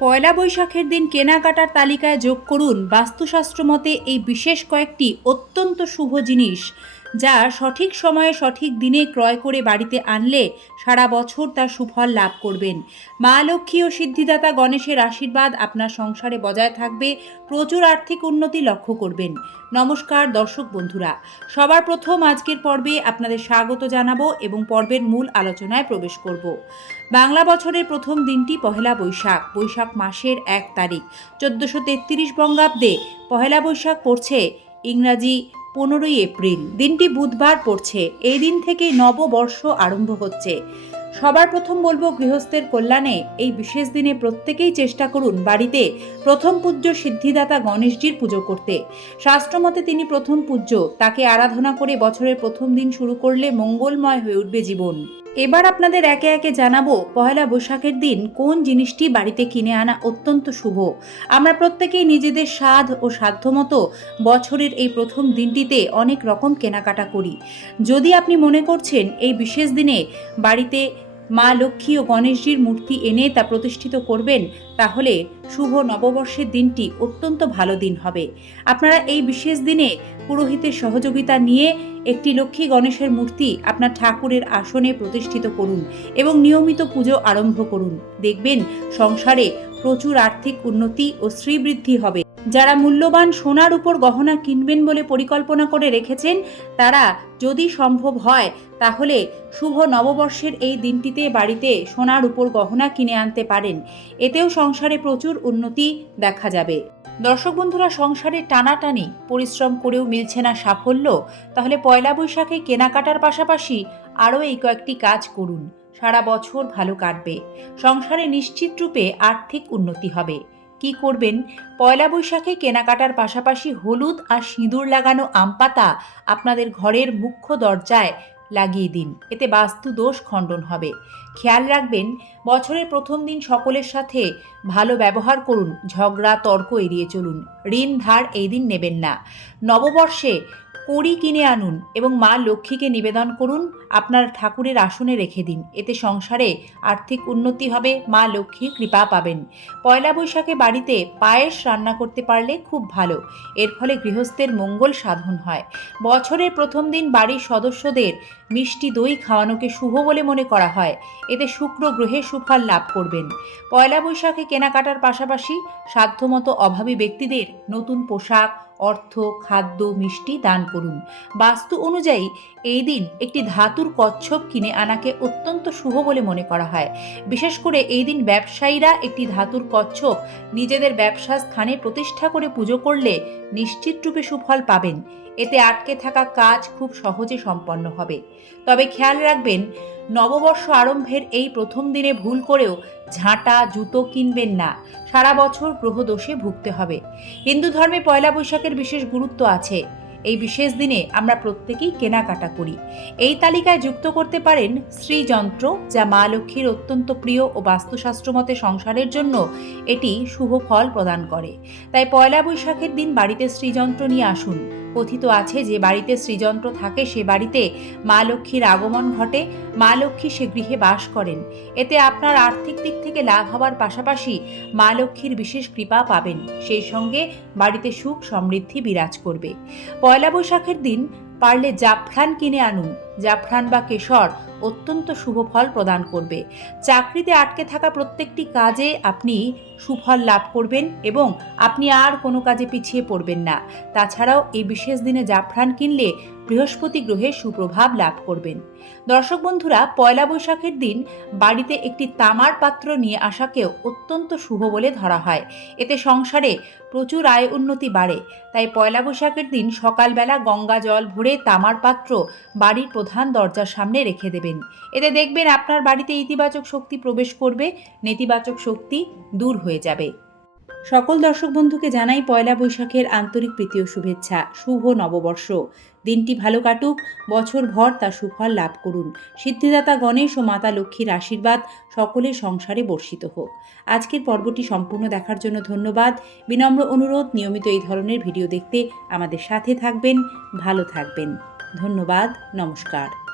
পয়লা বৈশাখের দিন কেনাকাটার তালিকায় যোগ করুন বাস্তুশাস্ত্র মতে এই বিশেষ কয়েকটি অত্যন্ত শুভ জিনিস, যা সঠিক সময়ে সঠিক দিনে ক্রয় করে বাড়িতে আনলে সারা বছর তার সুফল লাভ করবেন। মা লক্ষ্মী ও সিদ্ধিদাতা গণেশের আশীর্বাদ আপনার সংসারে বজায় থাকবে, প্রচুর আর্থিক উন্নতি লক্ষ্য করবেন। নমস্কার দর্শক বন্ধুরা, সবার প্রথম আজকের পর্বে আপনাদের স্বাগত জানাবো এবং পর্বের মূল আলোচনায় প্রবেশ করব। বাংলা বছরের প্রথম দিনটি পহেলা বৈশাখ, বৈশাখ মাসের 1 তারিখ 1433 বঙ্গাব্দে। পহেলা বৈশাখ পড়ছে ইংরাজি 15ই এপ্রিল। দিনটি বুধবার পড়ছে। এই দিন থেকে নববর্ষ আরম্ভ হচ্ছে। সবার প্রথম বলবো, গৃহস্থের কল্যাণে এই বিশেষ দিনে প্রত্যেকেই চেষ্টা করুন বাড়িতে প্রথম পূজ্য সিদ্ধিদাতা গণেশজির পুজো করতে। শাস্ত্রমতে তিনি প্রথম পূজ্য, তাকে আরাধনা করে বছরের প্রথম দিন শুরু করলে মঙ্গলময় হয়ে উঠবে জীবন। এবার আপনাদের একে একে জানাবো পহেলা বৈশাখের দিন কোন জিনিসটি বাড়িতে কিনে আনা অত্যন্ত শুভ। আমরা প্রত্যেকেই নিজেদের স্বাদ ও সাধ্যমতো বছরের এই প্রথম দিনটিতে অনেক রকম কেনাকাটা করি। যদি আপনি মনে করছেন এই বিশেষ দিনে বাড়িতে মা লক্ষ্মী ও গণেশজির মূর্তি এনে তা প্রতিষ্ঠিত করবেন, তাহলে শুভ নববর্ষের দিনটি অত্যন্ত ভালো দিন হবে। আপনারা এই বিশেষ দিনে পুরোহিতের সহযোগিতা নিয়ে একটি লক্ষ্মী গণেশের মূর্তি আপনার ঠাকুরের আসনে প্রতিষ্ঠিত করুন এবং নিয়মিত পুজো আরম্ভ করুন। দেখবেন সংসারে প্রচুর আর্থিক উন্নতি ও শ্রীবৃদ্ধি হবে। যারা মূল্যবান সোনার উপর গহনা কিনবেন বলে পরিকল্পনা করে রেখেছেন, তারা যদি সম্ভব হয় তাহলে শুভ নববর্ষের এই দিনটিতে বাড়িতে সোনার উপর গহনা কিনে আনতে পারেন। এতেও সংসারে প্রচুর উন্নতি দেখা যাবে। দর্শক বন্ধুরা, সংসারে টানাটানি পরিশ্রম করেও মিলছে না সাফল্য, তাহলে পয়লা বৈশাখে কেনাকাটার পাশাপাশি আরও এই কয়েকটি কাজ করুন। সারা বছর ভালো কাটবে, সংসারে নিশ্চিত রূপে আর্থিক উন্নতি হবে। কি করবেন? পয়লা বৈশাখে কেনাকাটার পাশাপাশি হলুদ আর সিঁদুর লাগানো আম পাতা আপনাদের ঘরের মুখ্য দরজায় লাগিয়ে দিন। এতে বাস্তু দোষ খণ্ডন হবে। খেয়াল রাখবেন, বছরের প্রথম দিন সকলের সাথে ভালো ব্যবহার করুন, ঝগড়া তর্ক এড়িয়ে চলুন। ঋণ ধার এই দিন নেবেন না। নববর্ষে কড়ি কিনে আনুন এবং মা লক্ষ্মীকে নিবেদন করুন, আপনার ঠাকুরের আসনে রেখে দিন। এতে সংসারে আর্থিক উন্নতি হবে, মা লক্ষ্মীর কৃপা পাবেন। পয়লা বৈশাখে বাড়িতে পায়েস রান্না করতে পারলে খুব ভালো। এর ফলে গৃহস্থের মঙ্গল সাধন হয়। বছরের প্রথম দিন বাড়ির সদস্যদের মিষ্টি দই খাওয়ানোকে শুভ বলে মনে করা হয়। এতে শুক্র গ্রহের সুফল লাভ করবেন। পয়লা বৈশাখে কেনাকাটার পাশাপাশি সাধ্যমতো অভাবী ব্যক্তিদের নতুন পোশাক, অর্থ, খাদ্য, মিষ্টি দান করুন। বাস্তু অনুযায়ী এই দিন একটি ধাতুর কচ্ছপ কিনে আনাকে অত্যন্ত শুভ বলে মনে করা হয়। বিশেষ করে এই দিন ব্যবসায়ীরা একটি ধাতুর কচ্ছপ নিজেদের ব্যবসা স্থানে প্রতিষ্ঠা করে পুজো করলে নিশ্চিত রূপে সুফল পাবেন। এতে আটকে থাকা কাজ খুব সহজে সম্পন্ন হবে। তবে খেয়াল রাখবেন, নববর্ষ আরম্ভের এই প্রথম দিনে ভুল করেও ঝাঁটা, জুতো কিনবেন না। সারা বছর গ্রহদোষে ভুগতে হবে। হিন্দু ধর্মে পয়লা বৈশাখের বিশেষ গুরুত্ব আছে। এই বিশেষ দিনে আমরা প্রত্যেকেই কেনাকাটা করি। এই তালিকায় যুক্ত করতে পারেন শ্রীযন্ত্র, যা মা লক্ষ্মীর অত্যন্ত প্রিয় ও বাস্তুশাস্ত্র মতে সংসারের জন্য এটি শুভ ফল প্রদান করে। তাই পয়লা বৈশাখের দিন বাড়িতে শ্রীযন্ত্র নিয়ে আসুন। কথিত আছে যে বাড়িতে শ্রীযন্ত্র থাকে সে বাড়িতে মা লক্ষ্মীর আগমন ঘটে, মা লক্ষ্মী সে গৃহে বাস করেন। এতে আপনার আর্থিক দিক থেকে লাভ হওয়ার পাশাপাশি মা লক্ষ্মীর বিশেষ কৃপা পাবেন। সেই সঙ্গে বাড়িতে সুখ সমৃদ্ধি বিরাজ করবে। পয়লা বৈশাখের দিন পারলে জাফরান কিনে আনুন। জাফরান বা কেশর অত্যন্ত শুভ ফল প্রদান করবে। চাকরিতে আটকে থাকা প্রত্যেকটি কাজে আপনি সুফল লাভ করবেন এবং আপনি আর কোনো কাজে পিছিয়ে পড়বেন না। তাছাড়াও এই বিশেষ দিনে জাফরান কিনলে বৃহস্পতি গ্রহের সুপ্রভাব লাভ করবেন। দর্শক বন্ধুরা, পয়লা বৈশাখের দিন বাড়িতে একটি তামার পাত্র নিয়ে আসাকেও অত্যন্ত শুভ বলে ধরা হয়। এতে সংসারে প্রচুর আয় উন্নতি বাড়ে। তাই পয়লা বৈশাখের দিন সকালবেলা গঙ্গা জল ভরে তামার পাত্র বাড়ির প্রধান দরজার সামনে রেখে দেবেন। এতে দেখবেন আপনার বাড়িতে ইতিবাচক শক্তি প্রবেশ করবে, নেতিবাচক শক্তি দূর হয়ে যাবে। সকল দর্শক বন্ধুকে জানাই পয়লা বৈশাখের আন্তরিক প্রীতি ও শুভেচ্ছা। শুভ নববর্ষ। দিনটি ভালো কাটুক, বছর ভর তার সুফল লাভ করুন। সিদ্ধিদাতা গণেশ ও মাতা লক্ষ্মীর আশীর্বাদ সকলের সংসারে বর্ষিত হোক। আজকের পর্বটি সম্পূর্ণ দেখার জন্য ধন্যবাদ। বিনম্র অনুরোধ, নিয়মিত এই ধরনের ভিডিও দেখতে আমাদের সাথে থাকবেন। ভালো থাকবেন। ধন্যবাদ। নমস্কার।